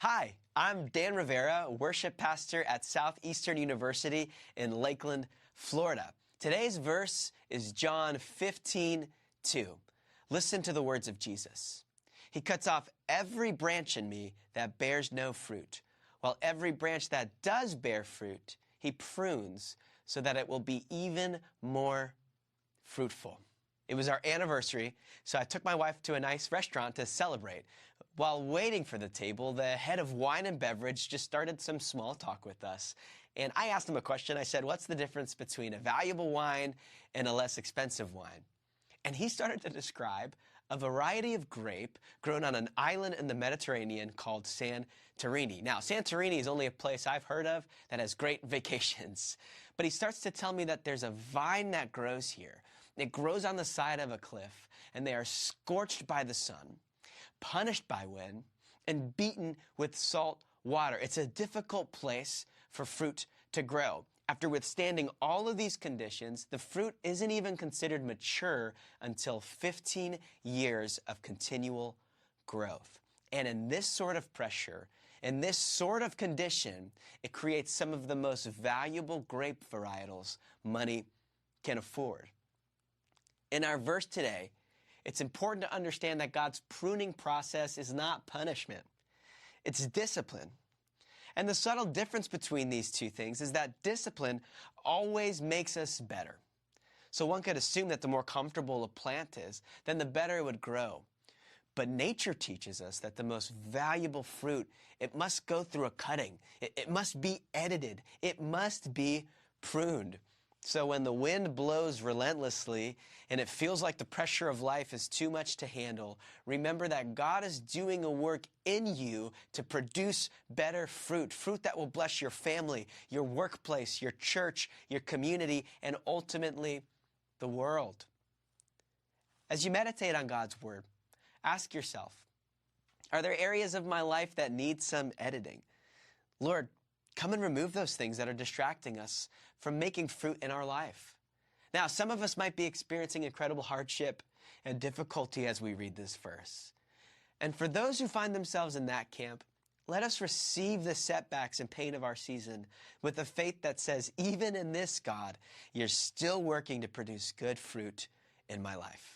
Hi, I'm Dan Rivera, worship pastor at Southeastern University in Lakeland, Florida. Today's verse is John 15:2. Listen to the words of Jesus. He cuts off every branch in me that bears no fruit, while every branch that does bear fruit, he prunes so that it will be even more fruitful. It was our anniversary, so I took my wife to a nice restaurant to celebrate. While waiting for the table, the head of wine and beverage just started some small talk with us. And I asked him a question. I said, "What's the difference between a valuable wine and a less expensive wine?" And he started to describe a variety of grape grown on an island in the Mediterranean called Santorini. Now, Santorini is only a place I've heard of that has great vacations. But he starts to tell me that there's a vine that grows here. It grows on the side of a cliff, and they are scorched by the sun, punished by wind, and beaten with salt water. It's a difficult place for fruit to grow. After withstanding all of these conditions, the fruit isn't even considered mature until 15 years of continual growth. And in this sort of pressure, in this sort of condition, it creates some of the most valuable grape varietals money can afford. In our verse today, it's important to understand that God's pruning process is not punishment. It's discipline. And the subtle difference between these two things is that discipline always makes us better. So one could assume that the more comfortable a plant is, then the better it would grow. But nature teaches us that the most valuable fruit, it must go through a cutting. It must be edited. It must be pruned. So when the wind blows relentlessly and it feels like the pressure of life is too much to handle, remember that God is doing a work in you to produce better fruit, fruit that will bless your family, your workplace, your church, your community, and ultimately the world. As you meditate on God's word, ask yourself, are there areas of my life that need some editing? Lord, come and remove those things that are distracting us from making fruit in our life. Now, some of us might be experiencing incredible hardship and difficulty as we read this verse. And for those who find themselves in that camp, let us receive the setbacks and pain of our season with a faith that says, even in this, God, you're still working to produce good fruit in my life.